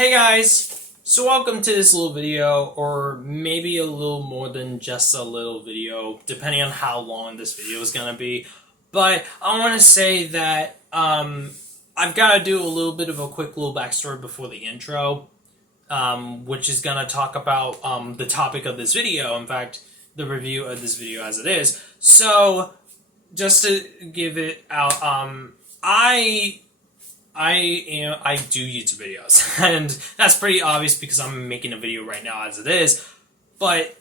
Hey guys! So welcome to this little video, or maybe a little more than just a little video, depending on how long this video is going to be. But I want to say that I've got to do a little bit of a quick little backstory before the intro, which is going to talk about the topic of this video, in fact, the review of this video as it is. So, just to give it out, I do YouTube videos, and that's pretty obvious because I'm making a video right now as it is, but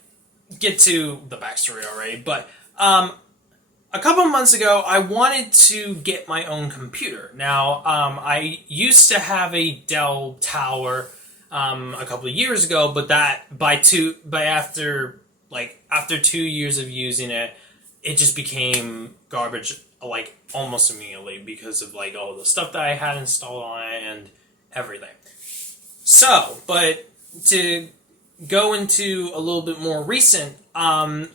get to the backstory already. But a couple of months ago, I wanted to get my own computer. Now, I used to have a Dell Tower a couple of years ago, but after 2 years of using it, it just became garbage, like almost immediately, because of like all the stuff that I had installed on it and everything. So, but to go into a little bit more recent, 2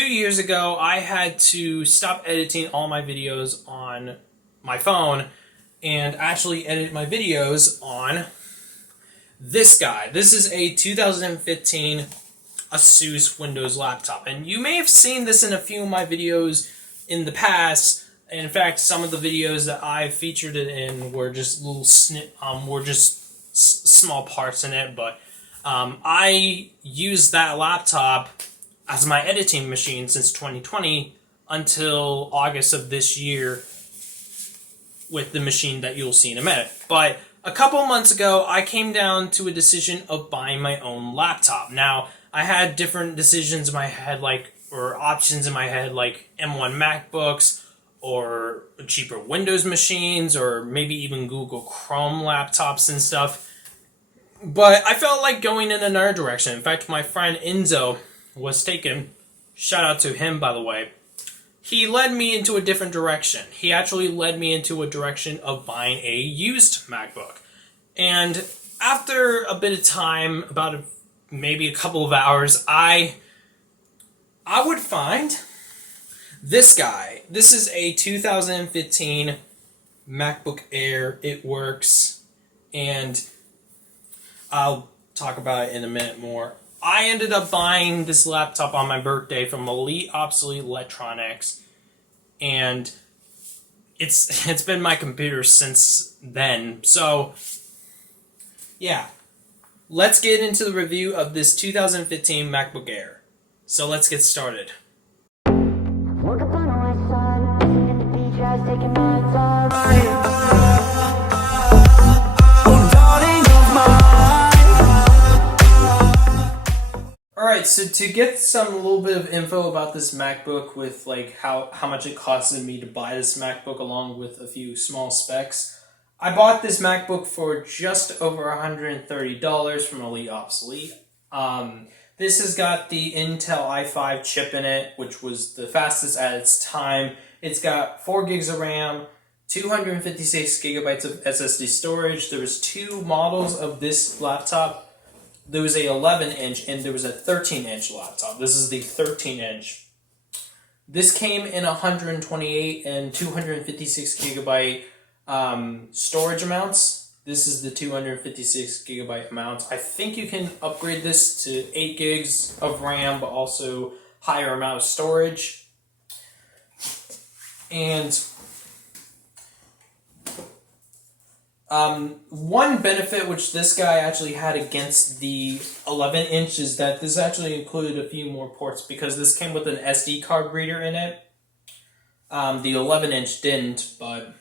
years ago I had to stop editing all my videos on my phone and actually edit my videos on this guy. This is a 2015 ASUS Windows laptop, and you may have seen this in a few of my videos in the past. In fact, some of the videos that I featured it in were just little small parts in it, but I used that laptop as my editing machine since 2020 until August of this year with the machine that you'll see in a minute. But a couple months ago, I came down to a decision of buying my own laptop. Now, I had different decisions in my head, or options in my head, like M1 MacBooks, or cheaper Windows machines, or maybe even Google Chrome laptops and stuff. But I felt like going in another direction. In fact, my friend Enzo was taken. Shout out to him, by the way. He led me into a different direction. He actually led me into a direction of buying a used MacBook. And after a bit of time, maybe a couple of hours, I would find this guy. This is a 2015 MacBook Air. It works, and I'll talk about it in a minute more. I ended up buying this laptop on my birthday from Elite Obsolete Electronics, and it's been my computer since then. So, yeah. Let's get into the review of this 2015 MacBook Air. So let's get started. Woke up on the west side, in the beach, I was taking my time. Alright, so to get a little bit of info about this MacBook, with like how much it costed me to buy this MacBook along with a few small specs. I bought this MacBook for just over $130 from Elite Obsolete. This has got the Intel i5 chip in it, which was the fastest at its time. It's got 4 gigs of RAM, 256 gigabytes of SSD storage. There was two models of this laptop. There was a 11-inch and there was a 13-inch laptop. This is the 13-inch. This came in 128 and 256 gigabyte storage amounts. This is the 256 gigabyte amount. I think you can upgrade this to 8 gigs of RAM, but also higher amount of storage. And one benefit which this guy actually had against the 11-inch is that this actually included a few more ports, because this came with an SD card reader in it. The 11-inch didn't, but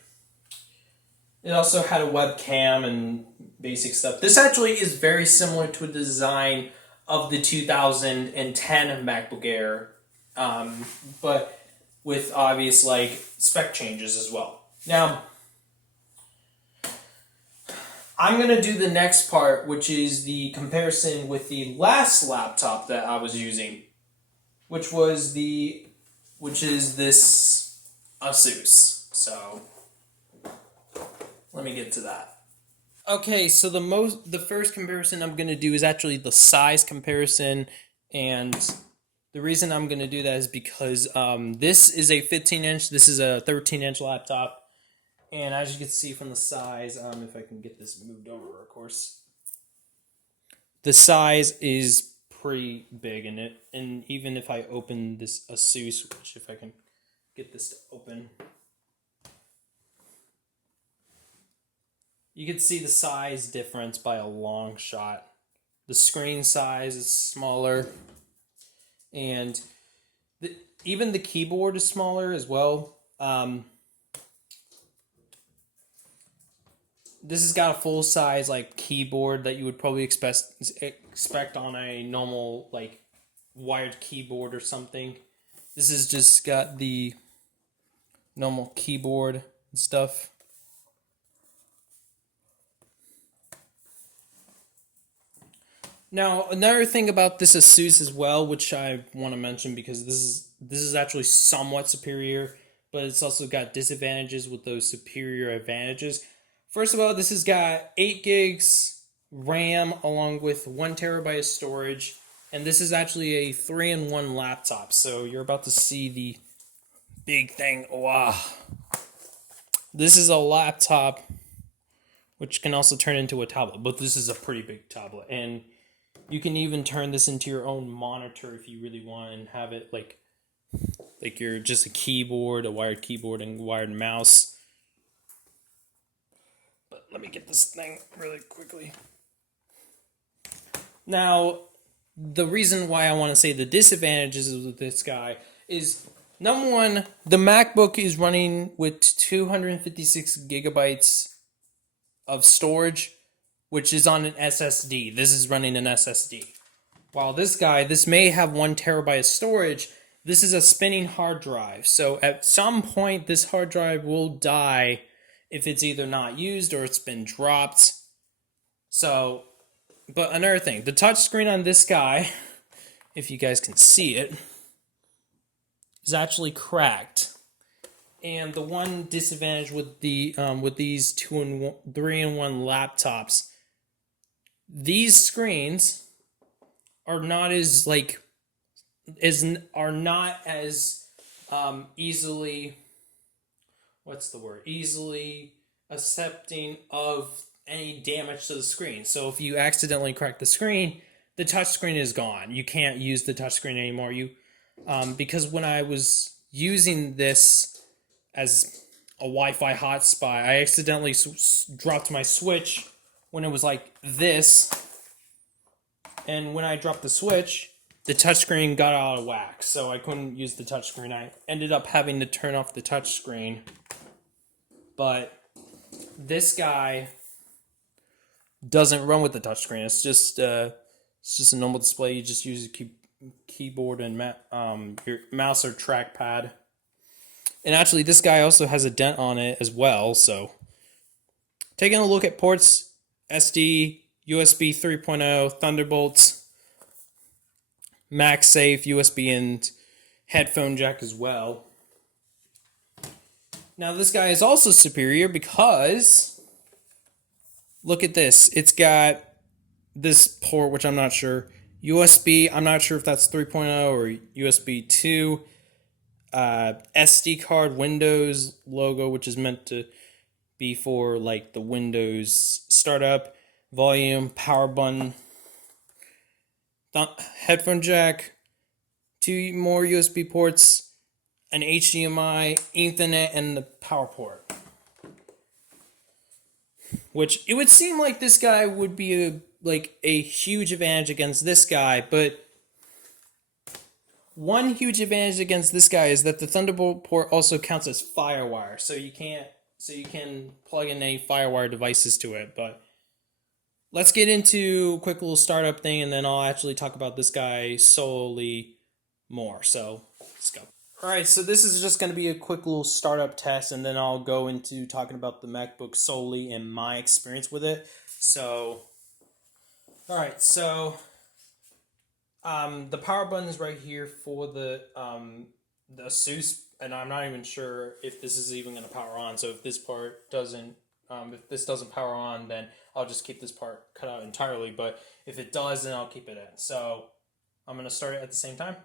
it also had a webcam and basic stuff. This actually is very similar to the design of the 2010 MacBook Air, but with obvious spec changes as well. Now, I'm going to do the next part, which is the comparison with the last laptop that I was using, which is this ASUS. So let me get to that. Okay, so the first comparison I'm going to do is actually the size comparison, and the reason I'm going to do that is because this is a 15-inch, this is a 13-inch laptop, And as you can see from the size, if I can get this moved over, of course. the size is pretty big in it. And even if I open this ASUS, which if I can get this to open, you can see the size difference by a long shot. The screen size is smaller, and even the keyboard is smaller as well. This has got a full size like keyboard that you would probably expect on a normal like wired keyboard or something. This has just got the normal keyboard and stuff. Now, another thing about this ASUS as well, which I want to mention because this is actually somewhat superior, but it's also got disadvantages with those superior advantages. First of all, this has got 8 gigs RAM along with 1 terabyte of storage, and this is actually a 3-in-1 laptop. So you're about to see the big thing. Wow. This is a laptop which can also turn into a tablet, but this is a pretty big tablet, and you can even turn this into your own monitor if you really want and have it like you're just a keyboard, a wired keyboard and wired mouse. But let me get this thing really quickly. Now, the reason why I want to say the disadvantages of this guy is, number one, the MacBook is running with 256 gigabytes of storage, which is on an SSD. This is running an SSD. While this may have 1 terabyte of storage, this is a spinning hard drive. So at some point, this hard drive will die if it's either not used or it's been dropped. So, but another thing, the touchscreen on this guy, if you guys can see it, is actually cracked. And the one disadvantage with with these 3-in-1 laptops, these screens are not as easily, easily accepting of any damage to the screen. So if you accidentally crack the screen, the touchscreen is gone. You can't use the touchscreen anymore. Because when I was using this as a Wi-Fi hotspot, I accidentally dropped my switch when it was like this, and when I dropped the switch, the touchscreen got out of whack, so I couldn't use the touchscreen. I ended up having to turn off the touchscreen. But this guy doesn't run with the touchscreen. It's just a normal display. You just use a keyboard and your mouse or trackpad. And actually, this guy also has a dent on it as well. So, taking a look at ports: SD, USB 3.0, Thunderbolt, MagSafe, USB, and headphone jack as well. Now, this guy is also superior because look at this. It's got this port, which I'm not sure. USB, I'm not sure if that's 3.0 or USB 2. SD card, Windows logo, which is meant to be for like the Windows startup. Volume, power button, headphone jack, 2 more USB ports, an HDMI, Ethernet, and the power port. Which it would seem like this guy would be a huge advantage against this guy, but one huge advantage against this guy is that the Thunderbolt port also counts as FireWire, so you can plug in any FireWire devices to it. But let's get into a quick little startup thing, and then I'll actually talk about this guy solely more. So let's go. Alright, so this is just going to be a quick little startup test, and then I'll go into talking about the MacBook solely and my experience with it. So, alright, so the power button is right here for the ASUS, and I'm not even sure if this is even going to power on. So if this part doesn't, if this doesn't power on, then I'll just keep this part cut out entirely. But if it does, then I'll keep it in. So I'm going to start it at the same time.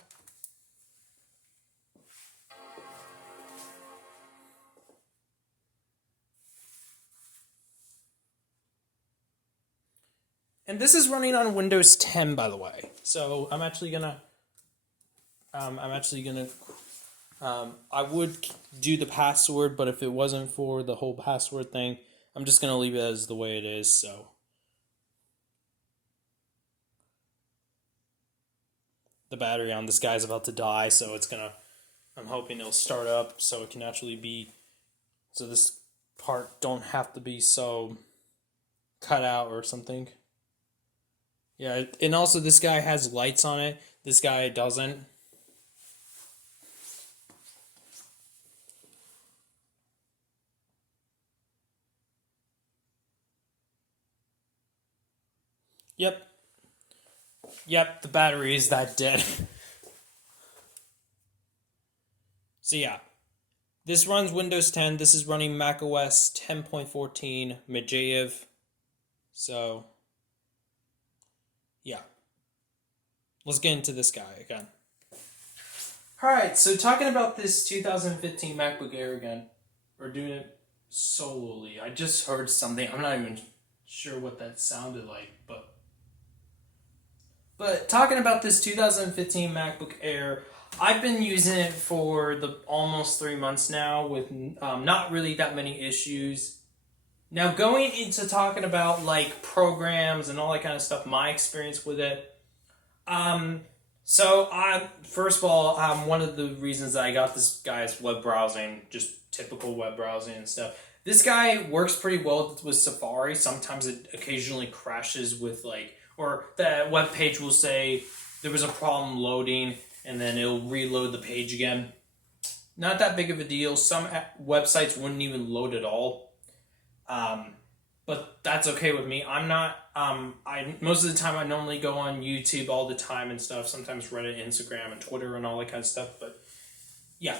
And this is running on Windows 10, by the way. So I'm actually gonna I would do the password, but if it wasn't for the whole password thing, I'm just gonna leave it as the way it is. So the battery on this guy's about to die, so I'm hoping it'll start up so it can actually be, so this part don't have to be so cut out or something. Yeah, and also this guy has lights on it. This guy doesn't. Yep. Yep, the battery is that dead. So yeah. This runs Windows 10. This is running macOS 10.14 Mageiev. So yeah. Let's get into this guy again. Alright, so talking about this 2015 MacBook Air again. We're doing it solely. I just heard something. I'm not even sure what that sounded like, but talking about this 2015 MacBook Air, I've been using it for the almost 3 months now with not really that many issues. Now, going into talking about like programs and all that kind of stuff, my experience with it. First of all, one of the reasons that I got this guy is web browsing, just typical web browsing and stuff. This guy works pretty well with Safari. Sometimes it occasionally crashes with or the web page will say there was a problem loading, and then it'll reload the page again. Not that big of a deal. Some websites wouldn't even load at all. But that's okay with me. I'm not. Most of the time I normally go on YouTube all the time and stuff. Sometimes Reddit, Instagram, and Twitter and all that kind of stuff. But yeah,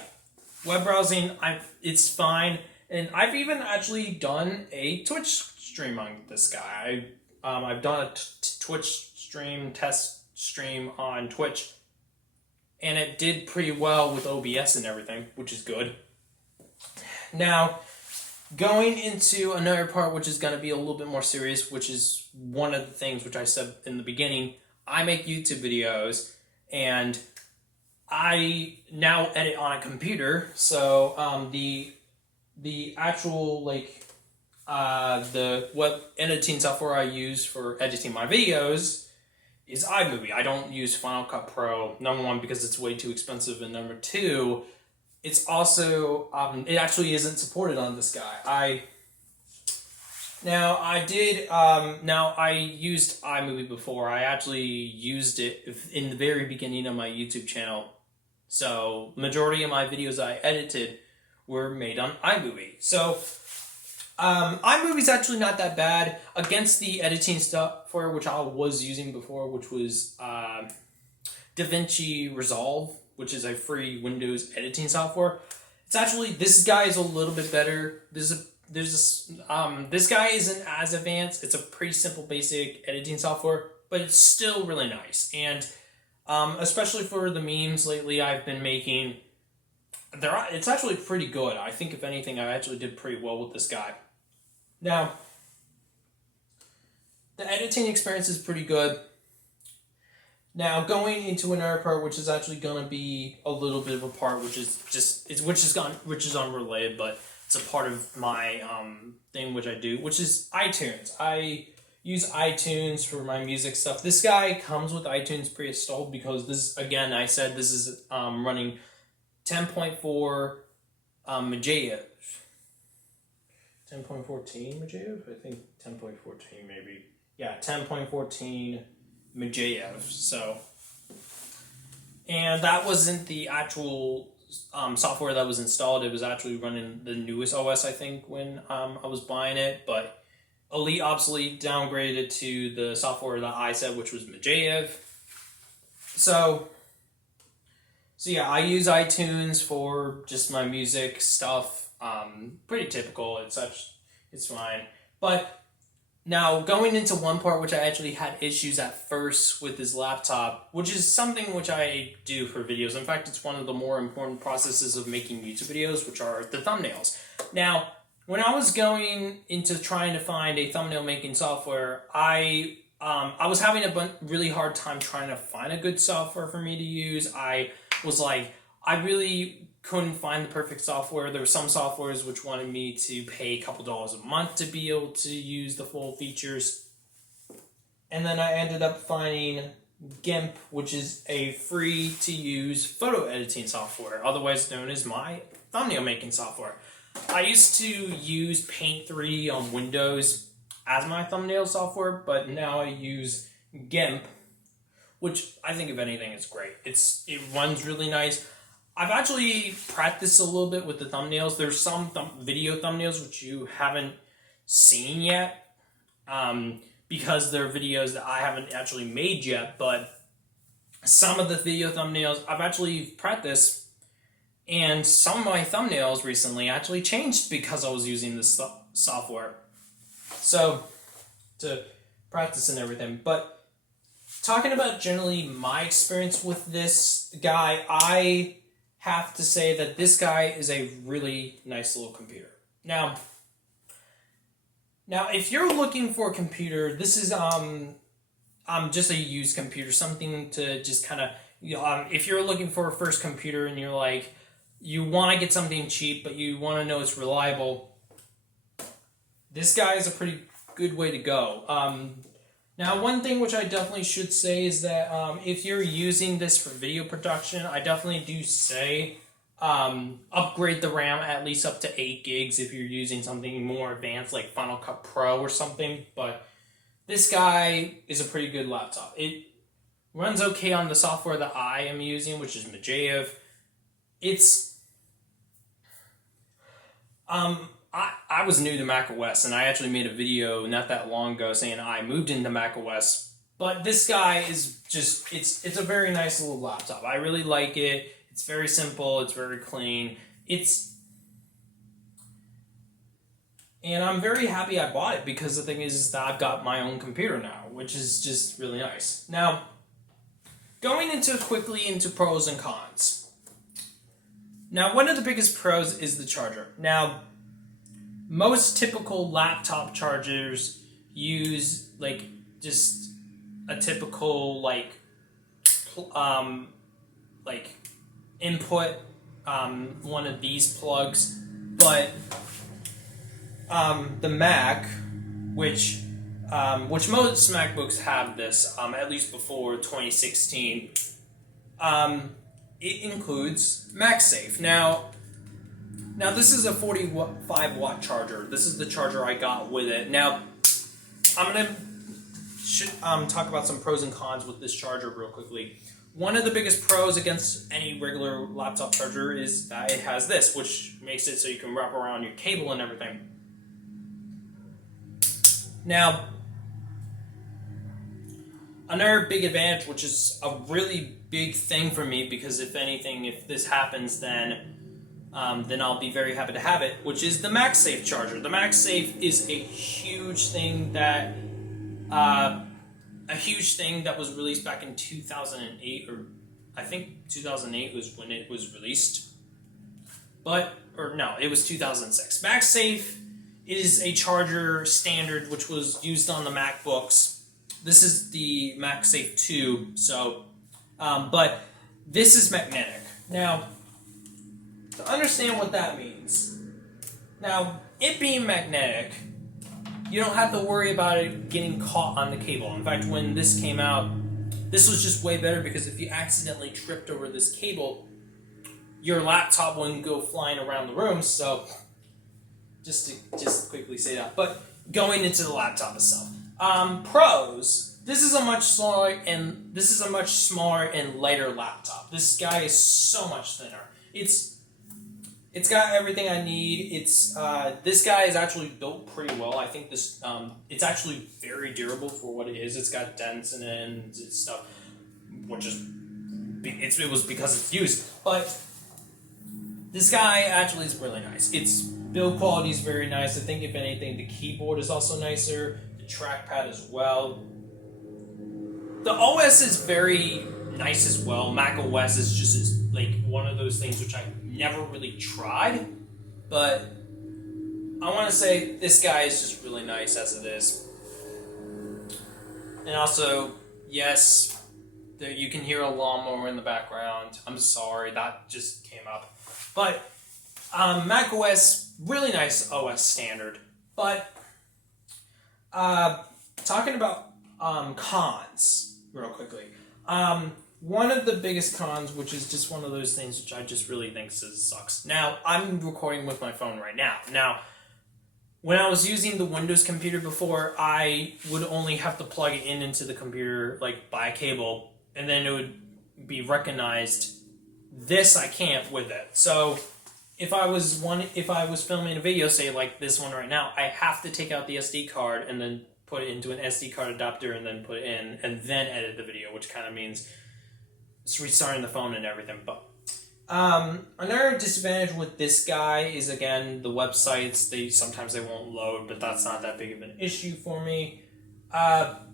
web browsing, it's fine. And I've even actually done a Twitch stream on this guy. I've done a Twitch stream, test stream on Twitch, and it did pretty well with OBS and everything, which is good. Now, going into another part, which is going to be a little bit more serious, which is one of the things which I said in the beginning. I make YouTube videos, and I now edit on a computer. So the actual the web editing software I use for editing my videos is iMovie. I don't use Final Cut Pro. Number one, because it's way too expensive, and number two, it's also it actually isn't supported on this guy. I used iMovie before. I actually used it in the very beginning of my YouTube channel. So majority of my videos I edited were made on iMovie. So iMovie's actually not that bad against the editing software which I was using before, which was DaVinci Resolve, which is a free Windows editing software. It's actually, this guy is a little bit better. This guy isn't as advanced. It's a pretty simple, basic editing software, but it's still really nice. And especially for the memes lately I've been making, it's actually pretty good. I think if anything, I actually did pretty well with this guy. Now, the editing experience is pretty good. Now, going into another part, which is actually gonna be a little bit of a part, which is unrelated, but it's a part of my thing which I do, which is iTunes. I use iTunes for my music stuff. This guy comes with iTunes pre-installed because this, again, I said this is running 10.4 Mageiev. 10.14 Mageiev? I think 10.14 maybe. Yeah, 10.14 Mageiev. So, and that wasn't the actual software that was installed. It was actually running the newest OS, I think, when I was buying it. But Elite Obsolete downgraded to the software that I said, which was Mageiev. So yeah, I use iTunes for just my music stuff. Pretty typical. It's fine. But now, going into one part which I actually had issues at first with this laptop, which is something which I do for videos. In fact, it's one of the more important processes of making YouTube videos, which are the thumbnails. Now, when I was going into trying to find a thumbnail making software, I I was having a really hard time trying to find a good software for me to use. I was like, I really couldn't find the perfect software. There were some softwares which wanted me to pay a couple dollars a month to be able to use the full features. And then I ended up finding GIMP, which is a free to use photo editing software, otherwise known as my thumbnail making software. I used to use Paint 3 on Windows as my thumbnail software, but now I use GIMP, which I think if anything is great. It runs really nice. I've actually practiced a little bit with the thumbnails. There's some video thumbnails which you haven't seen yet, because they're videos that I haven't actually made yet, but some of the video thumbnails I've actually practiced, and some of my thumbnails recently actually changed because I was using this software. So, to practice and everything. But talking about generally my experience with this guy, I have to say that this guy is a really nice little computer. Now if you're looking for a computer, this is just a used computer, something to just kind of, if you're looking for a first computer and you're like, you want to get something cheap, but you want to know it's reliable, this guy is a pretty good way to go. Now, one thing which I definitely should say is that if you're using this for video production, I definitely do say upgrade the RAM at least up to 8 gigs if you're using something more advanced like Final Cut Pro or something. But this guy is a pretty good laptop. It runs okay on the software that I am using, which is Mageev. I was new to macOS, and I actually made a video not that long ago saying I moved into macOS. But this guy is just, it's a very nice little laptop. I really like it. It's very simple. It's very clean. And I'm very happy I bought it, because the thing is that I've got my own computer now, which is just really nice. Now, going quickly into pros and cons. Now, one of the biggest pros is the charger. Now, most typical laptop chargers use just a typical input, one of these plugs, but the Mac, which most MacBooks have this, at least before 2016, it includes MagSafe. Now this is a 45 watt charger. This is the charger I got with it. Now, I'm going to talk about some pros and cons with this charger real quickly. One of the biggest pros against any regular laptop charger is that it has this, which makes it so you can wrap around your cable and everything. Now, another big advantage, which is a really big thing for me, because if anything, if this happens, then I'll be very happy to have it, which is the MagSafe charger. The MagSafe is a huge thing that was released back in 2008, or I think 2008 was when it was released. It was 2006. MagSafe is a charger standard which was used on the MacBooks. This is the MagSafe 2, but this is magnetic. Now, to understand what that means, now, it being magnetic, you don't have to worry about it getting caught on the cable. In fact, when this came out, this was just way better, because if you accidentally tripped over this cable, your laptop wouldn't go flying around the room. So, just to quickly say that. But going into the laptop itself, pros. This is a much smaller and lighter laptop. This guy is so much thinner. It's got everything I need. This guy is actually built pretty well. I think this it's actually very durable for what it is. It's got dents in it and stuff, which is it was because it's used. But this guy actually is really nice. Its build quality is very nice. I think if anything, the keyboard is also nicer. The trackpad as well. The OS is very nice as well. Mac OS is just one of those things which I never really tried, but I want to say this guy is just really nice as it is. And also, yes, you can hear a lawnmower in the background. I'm sorry, that just came up. But Mac OS, really nice OS standard. But talking about cons, real quickly. One of the biggest cons, which is just one of those things which I just really think sucks. Now, I'm recording with my phone right now. Now, when I was using the Windows computer before, I would only have to plug it into the computer, like, by a cable, and then it would be recognized. This I can't with it. So, if I was filming a video, say like this one right now, I have to take out the SD card and then put it into an SD card adapter and then put it in and then edit the video, which kind of means it's restarting the phone and everything. But another disadvantage with this guy is, again, the websites. Sometimes they won't load, but that's not that big of an issue for me. App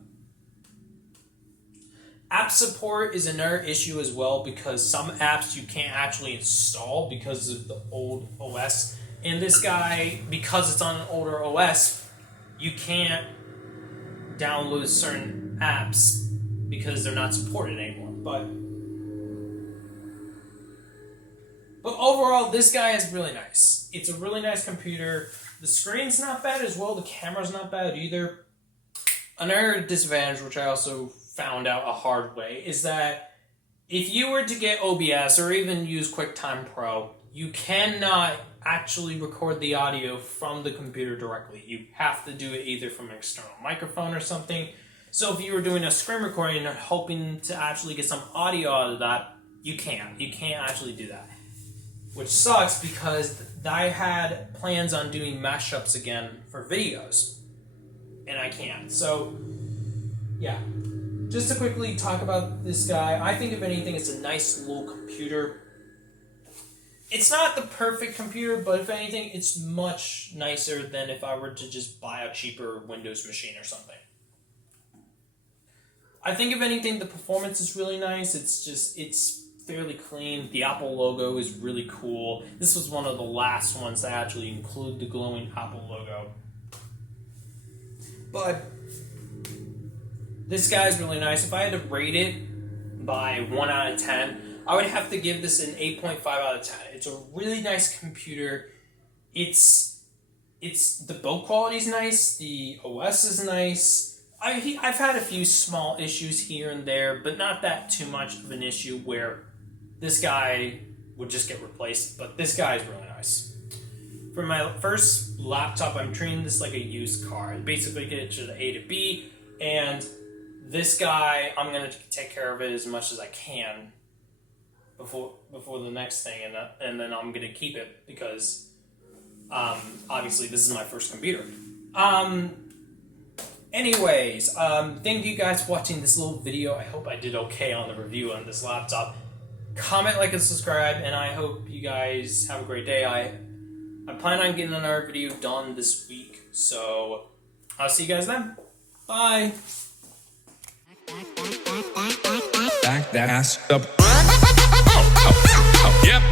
support is another issue as well, because some apps you can't actually install because of the old OS. And this guy, because it's on an older OS, you can't download certain apps because they're not supported anymore. But overall, this guy is really nice. It's a really nice computer. The screen's not bad as well. The camera's not bad either. Another disadvantage, which I also found out a hard way, is that if you were to get OBS or even use QuickTime Pro, you cannot actually record the audio from the computer directly. You have to do it either from an external microphone or something. So if you were doing a screen recording and hoping to actually get some audio out of that, you can't. You can't actually do that. Which sucks, because I had plans on doing mashups again for videos, and I can't. So, yeah. Just to quickly talk about this guy, I think if anything, it's a nice little computer. It's not the perfect computer, but if anything, it's much nicer than if I were to just buy a cheaper Windows machine or something. I think if anything, the performance is really nice. It's fairly clean. The Apple logo is really cool. This was one of the last ones to actually include the glowing Apple logo. But this guy's really nice. If I had to rate it by 1 out of 10, I would have to give this an 8.5 out of 10. It's a really nice computer. It's the build quality is nice. The OS is nice. I've had a few small issues here and there, but not that too much of an issue where this guy would just get replaced. But this guy is really nice. For my first laptop, I'm treating this like a used car. I basically get it to the A to B, and this guy, I'm going to take care of it as much as I can before the next thing, and then I'm going to keep it because obviously this is my first computer. Anyways, thank you guys for watching this little video. I hope I did okay on the review on this laptop. Comment, like, and subscribe, and I hope you guys have a great day. I plan on getting another video done this week, so I'll see you guys then. Bye! Back that ass up. Yep.